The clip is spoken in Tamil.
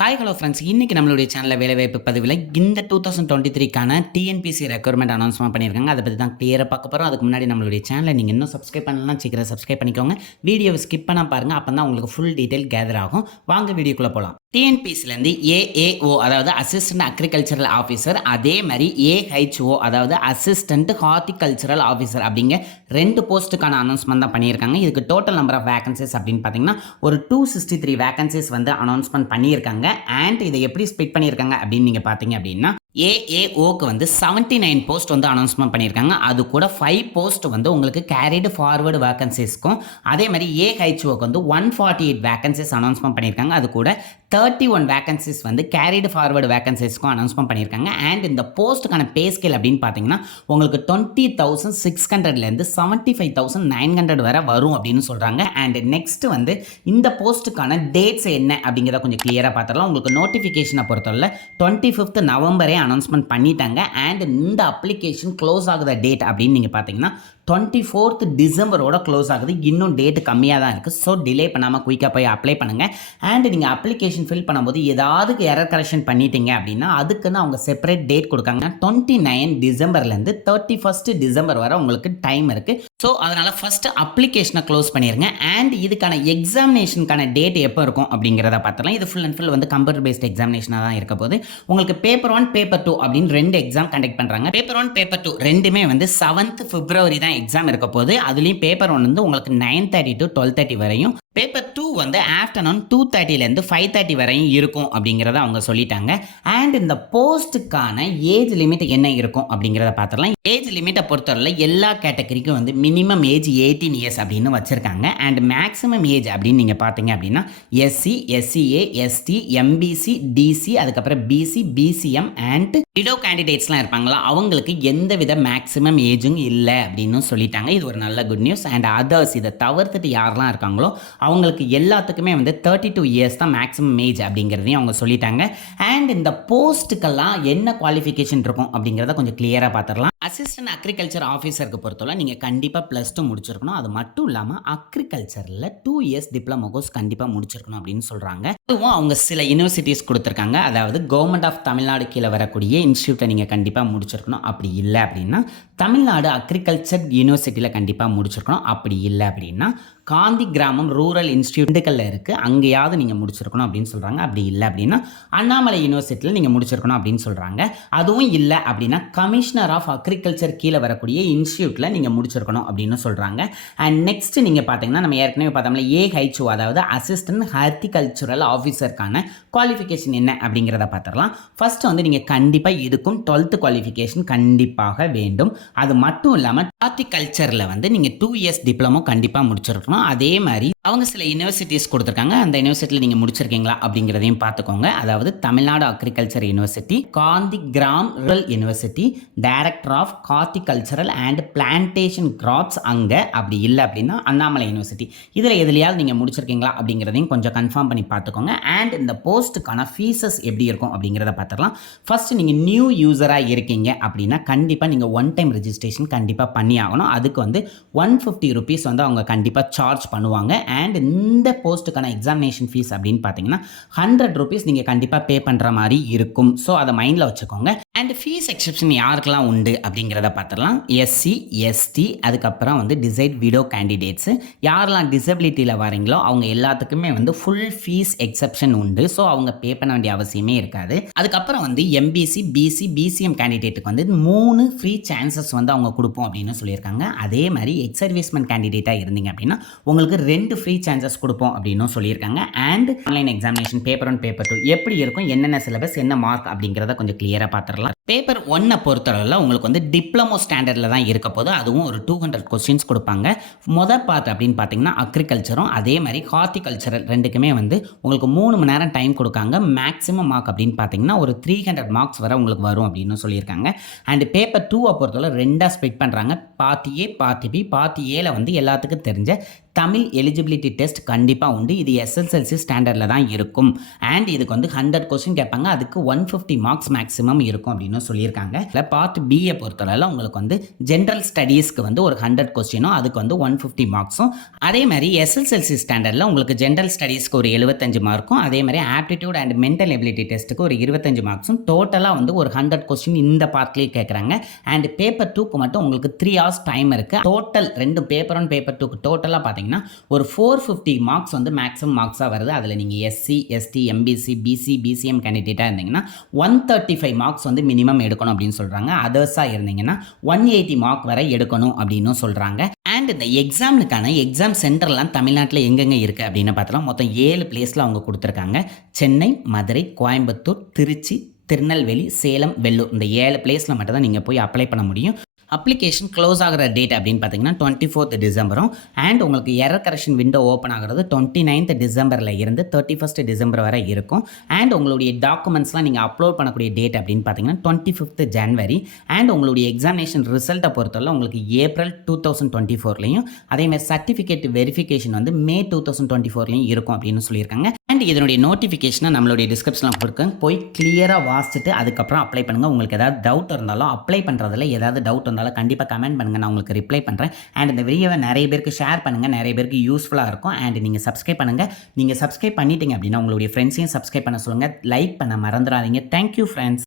ஹாய் ஹலோ ஃப்ரெண்ட்ஸ், இன்றைக்கி நம்மளுடைய சேனலில் வேலைவாய்ப்பு பதிவில் இந்த 2023க்கான டிஎன்பிசி ரெக்யர்மெண்ட் அனௌன்ஸ்மெண்ட் பண்ணியிருக்காங்க. அதை பற்றி தான் கிளியராக பார்க்க போகிறோம். அதுக்கு முன்னாடி நம்மளுடைய சேனலை நீங்கள் இன்னும் சப்ஸ்கிரைப் பண்ணலாம், சீக்கிரம் சப்ஸ்கிரைப் பண்ணிக்கோங்க. வீடியோவை ஸ்கிப் பண்ணால் பாருங்கள், அப்போ தான் உங்களுக்கு ஃபுல் டீட்டெயில் கேதர் ஆகும். வாங்க வீடியோக்குள்ளே போகலாம். டிஎன்பிசிலேருந்து ஏஏஓ அதாவது அசிஸ்டன்ட் அக்ரிகல்ச்சரல் ஆஃபீஸர், அதே மாதிரி ஏஹெச்ஓ அதாவது அசிஸ்டன்ட் ஹார்டிகல்ச்சரல் ஆஃபீஸர் அப்படிங்க 2 போஸ்ட்டுக்கான அனௌன்ஸ்மெண்ட் தான் பண்ணியிருக்காங்க. இதுக்கு டோட்டல் நம்பர் ஆஃப் வேகன்சிஸ் அப்படின்னு பார்த்தீங்கன்னா ஒரு 263 வேகன்சிஸ் வந்து அனௌன்ஸ்மெண்ட் பண்ணியிருக்காங்க. அண்ட் இதை எப்படி ஸ்பிட் பண்ணியிருக்காங்க அப்படின்னு நீங்கள் பார்த்தீங்க அப்படின்னா ஏஏஓக்கு வந்து 79 போஸ்ட் வந்து அனௌன்ஸ்மெண்ட் பண்ணியிருக்காங்க. அது கூட 5 போஸ்ட் வந்து உங்களுக்கு கேரிடு ஃபார்வர்டு வேகன்சிஸ்க்கும், அதே மாதிரி ஏஹெச்ஓக்கு வந்து 148 வேகன்சிஸ் அனௌன்ஸ்மெண்ட் பண்ணியிருக்காங்க. அது கூட 31 வேகன்சிஸ் வந்து கேரிடு ஃபார்வர்டு வேகன்சிஸ்க்கும் அனௌன்ஸ்மெண்ட் பண்ணியிருக்காங்க. அண்ட் இந்த போஸ்ட்டுக்கான பே ஸ்கேல் அப்படின்னு பார்த்தீங்கன்னா உங்களுக்கு 20,600லேருந்து 75,900 வரை வரும் அப்படின்னு சொல்கிறாங்க. அண்ட் நெக்ஸ்ட் வந்து இந்த போஸ்ட்டுக்கான டேட்ஸ் என்ன அப்படிங்கிறத கொஞ்சம் கிளியராக பார்த்துடலாம். உங்களுக்கு நோட்டிஃபிகேஷனை பொறுத்தவரை 25th நவம்பரே அனௌன்ஸ்மெண்ட் பண்ணிட்டாங்க. அண்ட் இந்த அப்ளிகேஷன் க்ளோஸ் ஆகுத டேட் அப்படின்னு நீங்கள் பார்த்தீங்கன்னா 24th டிசம்பரோட க்ளோஸ் ஆகுது. இன்னும் டேட் கம்மியாக தான் இருக்குது. ஸோ டிலே பண்ணாமல் குயிக்காக போய் அப்ளை பண்ணுங்கள். அண்ட் நீங்கள் அப்ளிகேஷன் ஃபில் பண்ணும்போது ஏதாவது எரர் கரெக்ஷன் பண்ணிட்டீங்க அப்படின்னா அதுக்குன்னு அவங்க செப்பரேட் டேட் கொடுக்காங்க. 29 டிசம்பர்லேருந்து 31st டிசம்பர் வரை உங்களுக்கு டைம் இருக்குது. ஸோ அதனால் ஃபஸ்ட்டு அப்ளிகேஷனை க்ளோஸ் பண்ணிடுங்க. அண்ட் இதுக்கான எக்ஸாமினேஷனுக்கான டேட் எப்போ இருக்கும் அப்படிங்கிறத பார்த்துலாம். இது ஃபுல் அண்ட் ஃபுல் வந்து கம்ப்யூட்டர் பேஸ்ட் எக்ஸாமினேஷனாக தான் இருக்க போது. உங்களுக்கு பேப்பர் 1 பேப்பர் 2 அப்படின்னு 2 எக்ஸாம் கண்டக்ட் பண்ணுறாங்க. பேப்பர் 1 பேப்பர் 2 ரெண்டுமே வந்து 7th February தான் எக்ஸாம் இருக்க போது. அதுலேயும் பேப்பர் 1 வந்து உங்களுக்கு 9:30 to 12:30 வரையும், பேப்பர் 2 வந்து ஆஃப்டர்நூன் 2:30லேருந்து 5:30 வரையும் இருக்கும் அப்படிங்கிறத அவங்க சொல்லிட்டாங்க. அண்ட் இந்த போஸ்ட்டுக்கான ஏஜ் லிமிட் என்ன இருக்கும் அப்படிங்கிறத பார்த்துடலாம். ஏஜ் லிமிட்டை பொறுத்தவரை எல்லா கேட்டகரிக்கும் வந்து மினிமம் ஏஜ் 18 இயர்ஸ் அப்படின்னு வச்சுருக்காங்க. அண்ட் மேக்ஸிமம் ஏஜ் அப்படின்னு நீங்கள் பார்த்தீங்க அப்படின்னா SC, SCA, ST, MBC, DC, அதுக்கப்புறம் பிசி, பிசிஎம் அண்ட் விடோ கேண்டிடேட்ஸ்லாம் இருப்பாங்களா, அவங்களுக்கு எந்த வித மேக்ஸிமம் ஏஜும் இல்லை அப்படின்னு சொல்லிட்டாங்க. இது ஒரு நல்ல குட் நியூஸ். அண்ட் அதர்ஸ் இதை தவிர்த்துட்டு யாரெல்லாம் இருக்காங்களோ அவங்களுக்கு எல்லாத்துக்குமே வந்து 32 இயர்ஸ் தான் மேக்ஸிமம் ஏஜ் அப்படிங்கிறதையும் அவங்க சொல்லிட்டாங்க. அண்ட் இந்த போஸ்ட்டுக்கெல்லாம் என்ன குவாலிஃபிகேஷன் இருக்கும் அப்படிங்கிறத கொஞ்சம் கிளியராக பார்த்துடலாம். அசிஸ்டன்ட் அக்ரிகல்ச்சர் ஆஃபீஸருக்கு பொறுத்தவரை நீங்கள் கண்டிப்பாக +2 முடிச்சிருக்கணும். அது மட்டும் இல்லாமல் அக்ரிகல்ச்சரில் 2 இயர்ஸ் டிப்ளமோ கோர்ஸ் கண்டிப்பாக முடிச்சிருக்கணும் அப்படின்னு சொல்கிறாங்க. அதுவும் அவங்க சில யூனிவர்சிட்டிஸ் கொடுத்துருக்காங்க. அதாவது கவர்மெண்ட் ஆஃப் தமிழ்நாடு கீழே வரக்கூடிய இன்ஸ்டியூட்டை நீங்கள் கண்டிப்பாக முடிச்சிருக்கணும். அப்படி இல்லை அப்படின்னா தமிழ்நாடு அக்ரிகல்ச்சர் யூனிவர்சிட்டியில் கண்டிப்பாக முடிச்சிருக்கணும். அப்படி இல்லை அப்படின்னா காந்தி கிராமம் ரூரல் இன்ஸ்டியூட் திண்டுக்கல்ல இருக்குது, அங்கேயாவது நீங்கள் முடிச்சிருக்கணும் அப்படின்னு சொல்கிறாங்க. அப்படி இல்லை அப்படின்னா அண்ணாமலை யூனிவர்சிட்டியில் நீங்கள் முடிச்சிருக்கணும் அப்படின்னு சொல்கிறாங்க. அதுவும் இல்லை அப்படின்னா கமிஷனர் ஆஃப் அக்ரிகல்ச்சர் கீழே வரக்கூடிய இன்ஸ்டியூட்டில் நீங்கள் முடிச்சிருக்கணும் அப்படின்னு சொல்கிறாங்க. அண்ட் நெக்ஸ்ட் நீங்கள் பார்த்தீங்கன்னா நம்ம ஏற்கனவே பார்த்தோம்ல ஏஹெச்ஓ அதாவது அசிஸ்டன்ட் ஹார்டிகல்ச்சரல் ஆஃபீஸருக்கான குவாலிஃபிகேஷன் என்ன அப்படிங்கிறத பார்த்துடலாம். ஃபர்ஸ்ட் வந்து நீங்கள் கண்டிப்பாக இதுக்கும் 12th குவாலிஃபிகேஷன் கண்டிப்பாக வேண்டும். அது மட்டும் இல்லாமல் ஹார்டிகல்ச்சரில் வந்து நீங்கள் 2 இயர்ஸ் டிப்ளமோ கண்டிப்பாக முடிச்சிருக்கணும். அதே மாதிரி அவங்க சில யூனிவர்சிட்டிஸ் கொடுத்துருக்காங்க. அந்த யூனிவர்சிட்டியில் நீங்கள் முடிச்சிருக்கீங்களா அப்படிங்கிறதையும் பார்த்துக்கோங்க. அதாவது Tamil Nadu agriculture university, Gandhi Gram rural university, director of horticultural and plantation crops அங்கே, அப்படி இல்லை அப்படின்னா அண்ணாமலை யூனிவர்சிட்டி. இதில் எதுலையாவது நீங்கள் முடிச்சிருக்கீங்களா அப்படிங்கிறதையும் கொஞ்சம் கன்ஃபார்ம் பண்ணி பார்த்துக்கோங்க. அண்ட் இந்த போஸ்ட்டுக்கான ஃபீஸஸ் எப்படி இருக்கும் அப்படிங்கிறத பார்த்துடலாம். ஃபர்ஸ்ட் நீங்கள் நியூ யூசராக இருக்கீங்க அப்படின்னா கண்டிப்பாக நீங்கள் 1 டைம் ரெஜிஸ்ட்ரேஷன் கண்டிப்பாக பண்ணி ஆகணும். அதுக்கு வந்து 150 rupees வந்து அவங்க கண்டிப்பாக சார்ஜ் பண்ணுவாங்க. அண்ட் இந்த போஸ்ட்டுக்கான எக்ஸாமினேஷன் ஃபீஸ் அப்படின்னு பார்த்தீங்கன்னா 100 rupees நீங்கள் கண்டிப்பாக பே பண்ணுற மாதிரி இருக்கும். ஸோ அதை மைண்டில் வச்சுக்கோங்க. அண்ட் ஃபீஸ் எக்ஸெப்ஷன் யாருக்கெல்லாம் உண்டு அப்படிங்கிறத பார்த்துடலாம். எஸ்சி, எஸ்டி, அதுக்கப்புறம் வந்து டிசைட் விடோ கேண்டிடேட்ஸு, யாரெல்லாம் டிசபிலிட்டியில் வரீங்களோ அவங்க எல்லாத்துக்குமே வந்து ஃபுல் ஃபீஸ் எக்ஸெப்ஷன் உண்டு. ஸோ அவங்க பே பண்ண வேண்டிய அவசியமே இருக்காது. அதுக்கப்புறம் வந்து எம்பிசி, பிசி, பிசிஎம் கேண்டிடேட்டுக்கு வந்து 3 ஃப்ரீ சான்சஸ் வந்து அவங்க கொடுப்போம் அப்படின்னு சொல்லியிருக்காங்க. அதே மாதிரி எக்ஸ் சர்வீஸ்மென்ட் கேண்டிடேட்டாக இருந்தீங்க அப்படின்னா உங்களுக்கு 2 ஃப்ரீ சான்சஸ் கொடுப்போம் அப்படின்னு சொல்லியிருக்காங்க. And online examination paper 1 paper 2 எப்படி இருக்கும், என்னென்ன சிலபஸ், என்ன மார்க் அப்படிங்கிறத கொஞ்சம் கிளியராக பார்த்துடலாம். பேப்பர் 1 பொறுத்தளவில் உங்களுக்கு வந்து டிப்ளமோ ஸ்டாண்டர்டில் தான் இருக்க போது. அதுவும் ஒரு 200 கொஸ்டின்ஸ் கொடுப்பாங்க. மொதல் பார்ட் அப்படின்னு பார்த்தீங்கன்னா அக்ரிகல்ச்சரும் அதே மாதிரி ஹார்டிகல்ச்சரல் ரெண்டுக்குமே வந்து உங்களுக்கு 3 மணி நேரம் டைம் கொடுக்காங்க. மேக்ஸிமம் மார்க் அப்படின்னு பார்த்தீங்கன்னா ஒரு 300 மார்க்ஸ் வரை உங்களுக்கு வரும் அப்படின்னு சொல்லியிருக்காங்க. அண்ட் பேப்பர் 2 பொறுத்தவரை 2ஆக ஸ்ப்ளிட் பண்ணுறாங்க. Part A, part B. Part ஏல வந்து எல்லாத்துக்கும் தெரிஞ்ச தமிழ் எலிஜிபிலிட்டி டெஸ்ட் கண்டிப்பாக உண்டு. இது எஸ்எஸ்எல்சி ஸ்டாண்டர்டில் தான் இருக்கும். அண்ட் இதுக்கு வந்து 100 கொஸ்டின் கேட்பாங்க. அதுக்கு 150 மார்க்ஸ் மேக்ஸிமம் இருக்கும் அப்படின்னு சொல்லியிருக்காங்க. பார்ட் பியை பொறுத்தவரை உங்களுக்கு வந்து ஜென்ரல் ஸ்டடீஸ்க்கு வந்து ஒரு 100 கொஸ்டினும் அதுக்கு வந்து 150 மார்க்ஸும், அதே மாதிரி எஸ்எஸ்எல்சி ஸ்டாண்டர்டில் உங்களுக்கு ஜென்ரல் ஸ்டடீஸ்க்கு ஒரு 75 மார்க்கும், அதே மாதிரி ஆப்டிடியூட் அண்ட் மென்டல் எபிலிட்டி டெஸ்ட்டுக்கு ஒரு 25 மார்க்ஸும், டோட்டலாக வந்து ஒரு 100 கொஸ்டின் இந்த பார்ட்லேயே கேட்குறாங்க. அண்ட் பேப்பர் 2க்கு மட்டும் உங்களுக்கு 3 hours டைம் இருக்குது. டோட்டல் 2 பேப்பர் 1 பேப்பர் 2க்கு டோட்டலாக பார்த்தீங்கன்னா ஒரு 450 மார்க்ஸ் வந்து மேக்ஸிமம் மார்க்ஸாக வருது. அதில் நீங்கள் SC, ST, MBC, BC, BCM கேண்டிடேட்டாக இருந்தீங்கன்னா 135 மார்க்ஸ் வந்து மினிமம் எடுக்கணும் அப்படின்னு சொல்கிறாங்க. அதர்ஸாக இருந்தீங்கன்னா 180 மார்க் வரை எடுக்கணும் அப்படின்னு சொல்கிறாங்க. அண்ட் இந்த எக்ஸாம் சென்டர்லாம் தமிழ்நாட்டில் எங்கெங்கே இருக்குது அப்படின்னு பார்த்தோம்னா மொத்தம் 7 பிளேஸில் அவங்க கொடுத்துருக்காங்க. சென்னை, மதுரை, கோயம்புத்தூர், திருச்சி, திருநெல்வேலி, சேலம், வெள்ளூர், இந்த 7 பிளேஸில் மட்டும் தான் நீங்கள் போய் அப்ளை பண்ண முடியும். அப்ளிகேஷன் க்ளோஸ் ஆகிற டேட் அப்படின்னு பார்த்தீங்கன்னா 24th டிசம்பரும், அண்ட் உங்களுக்கு எரர் கரெக்ஷன் விண்டோ ஓப்பன் ஆகிறது 29th டிசம்பரில் இருந்து 31st டிசம்பர் வரை இருக்கும். அண்ட் உங்களுடைய டாக்குமெண்ட்ஸ்லாம் நீங்கள் அப்லோட் பண்ணக்கூடிய டேட் அப்படின்னு பார்த்தீங்கன்னா 25th ஜனவரி. அண்ட் உங்களுடைய எக்ஸாமினேஷன் ரிசல்ட்டை பொறுத்தவரை உங்களுக்கு ஏப்ரல் 2024லையும், அதேமாதிரி சர்டிஃபிகேட் வெரிஃபிகேஷன் வந்து மே 2024லையும் இருக்கும் அப்படின்னு சொல்லியிருக்காங்க. அண்ட் இதனுடைய நோட்டிஃபிகேஷனை நம்மளுடைய டிஸ்கிரிப்ஷனில் கொடுக்கேன். போய் கிளியராக வாசிச்சுட்டு அதுக்கப்புறம் அப்ளை பண்ணுங்கள். உங்களுக்கு ஏதாவது டவுட் இருந்தாலும் அப்ளை பண்ணுறதுல ஏதாவது டவுட் இருந்தாலும் கண்டிப்பாக கமெண்ட் பண்ணுங்கள், நான் உங்களுக்கு ரிப்ளை பண்ணுறேன். அண்ட் இந்த வீடியோவை நிறைய பேருக்கு ஷேர் பண்ணுங்கள், நிறைய பேருக்கு யூஸ்ஃபுல்லாக இருக்கும். அண்ட் நீங்கள் சப்ஸ்கிரைப் பண்ணுங்கள். நீங்கள் சப்ஸ்கிரைப் பண்ணிட்டீங்க அப்படின்னா உங்களுடைய ஃப்ரெண்ட்ஸையும் சப்ஸ்கிரைப் பண்ண சொல்லுங்கள். லைக் பண்ண மறந்துடாதீங்க. Thank you friends.